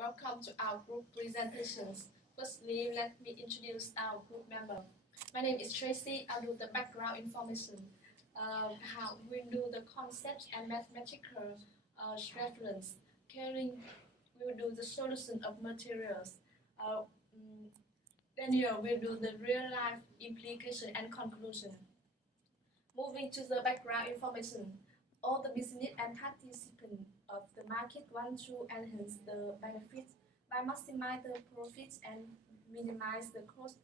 Welcome to our group presentations. Firstly, let me introduce our group member. My name is Tracy. I'll do the background information. How we do the concepts and mathematical reference. Caring will do the solution of materials. Daniel will do the real-life implication and conclusion. Moving to the background information, all the business and participants of the market want to enhance the benefits by maximizing the profits and minimize the cost.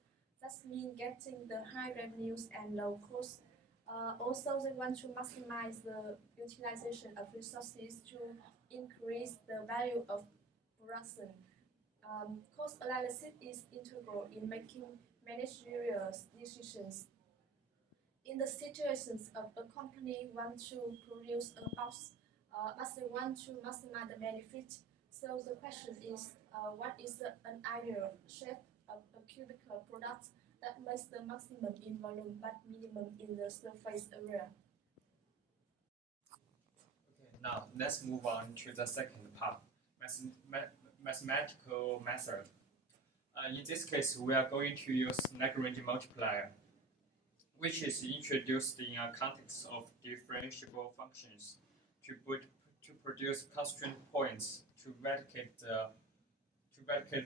That means getting the high revenues and low costs. Also, they want to maximize the utilization of resources to increase the value of production. Cost analysis is integral in making managerial decisions. In the situations of a company want to produce a box, but they want to maximize the benefit. So the question is, what is an ideal shape of a cubical product that makes the maximum in volume but minimum in the surface area? Okay, now let's move on to the second part, mathematical method. In this case, we are going to use Lagrange multiplier, which is introduced in a context of differentiable functions to produce constraint points to validate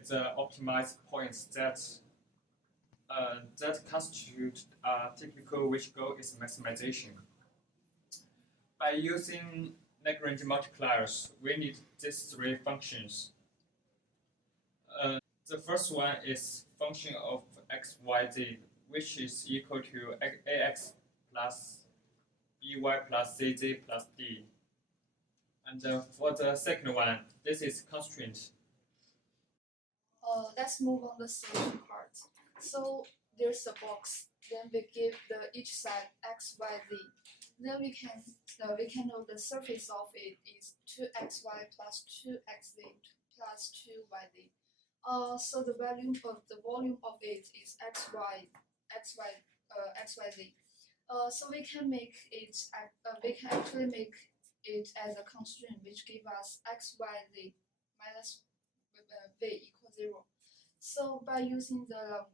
the optimized points that constitute a typical which goal is maximization. By using Lagrange multipliers, we need these three functions. The first one is function of x, y, z, which is equal to ax plus by plus cz plus d. And for the second one, this is constraint. Let's move on the solution part. So there's a box. Then we give each side x, y, z. Then we can know the surface of it is 2xy plus 2xz plus 2yz. So the volume of it is xyz. So we can actually make it as a constraint, which gives us xyz minus v equals 0. So by using the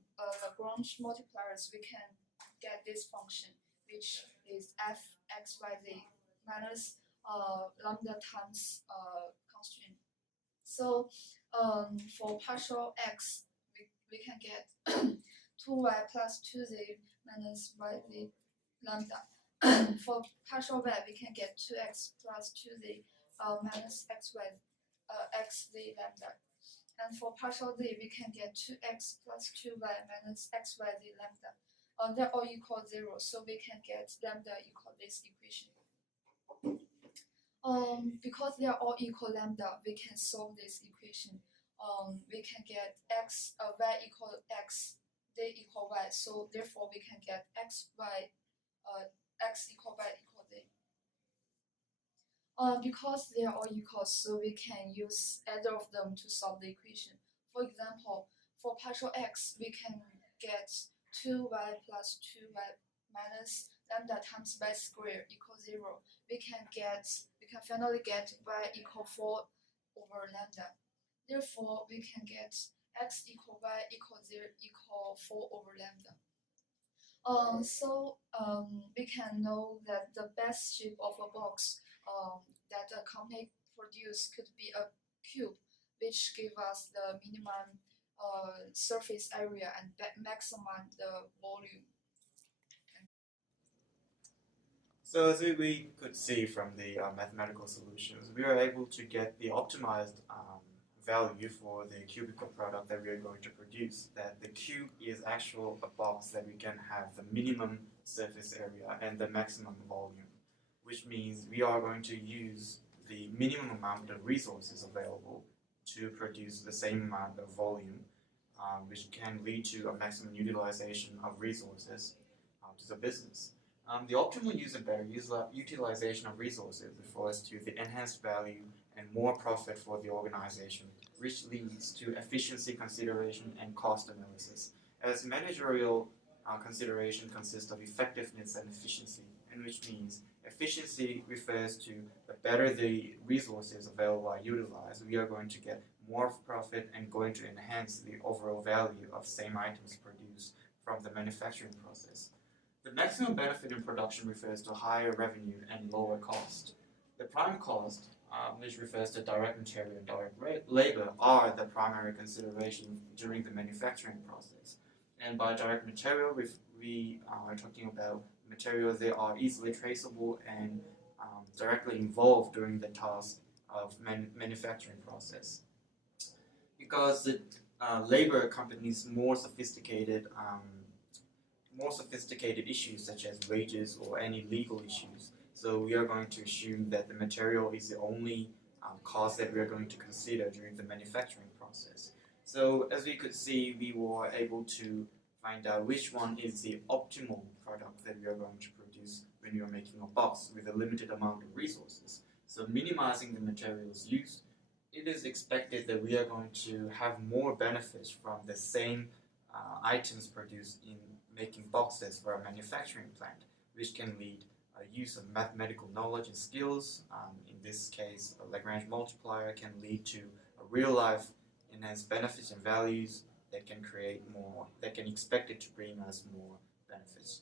Lagrange multipliers, we can get this function, which is fxyz minus lambda times constraint. So for partial x, we can get 2y plus 2z minus yz lambda. For partial y, we can get 2x plus 2z minus xz lambda. And for partial z, we can get 2x plus 2y minus xyz lambda. They're all equal 0, so we can get lambda equal this equation. Because they are all equal lambda, we can solve this equation. We can get y equal x, z equal y. So therefore, we can get x equal y equal z. Because they are all equal, so we can use either of them to solve the equation. For example, for partial x, we can get 2y plus 2y minus lambda times y squared equals 0. We can finally get y equal 4 over lambda. Therefore, we can get x equal y equal 0 equal 4 over lambda. So we can know that the best shape of a box that a company produce could be a cube, which give us the minimum surface area and maximum the volume. So as we could see from the mathematical solutions, we are able to get the optimized value for the cubical product that we are going to produce. That the cube is actually a box that we can have the minimum surface area and the maximum volume, which means we are going to use the minimum amount of resources available to produce the same amount of volume, which can lead to a maximum utilization of resources to the business. The optimal utilization of resources refers to the enhanced value and more profit for the organization, which leads to efficiency consideration and cost analysis. As managerial consideration consists of effectiveness and efficiency, and which means efficiency refers to the better the resources available are utilized, we are going to get more profit and going to enhance the overall value of same items produced from the manufacturing process. The maximum benefit in production refers to higher revenue and lower cost. The prime cost, which refers to direct material and direct labor, are the primary consideration during the manufacturing process. And by direct material, we are talking about materials that are easily traceable and directly involved during the task of manufacturing process. Because the labor accompanies more sophisticated issues such as wages or any legal issues. So we are going to assume that the material is the only cost that we are going to consider during the manufacturing process. So as we could see, we were able to find out which one is the optimal product that we are going to produce when you are making a box with a limited amount of resources. So minimizing the materials used, it is expected that we are going to have more benefits from the same items produced in making boxes for a manufacturing plant, which can lead use of mathematical knowledge and skills. In this case, a Lagrange multiplier can lead to a real-life enhanced benefits and values that can create more, that can expect it to bring us more benefits.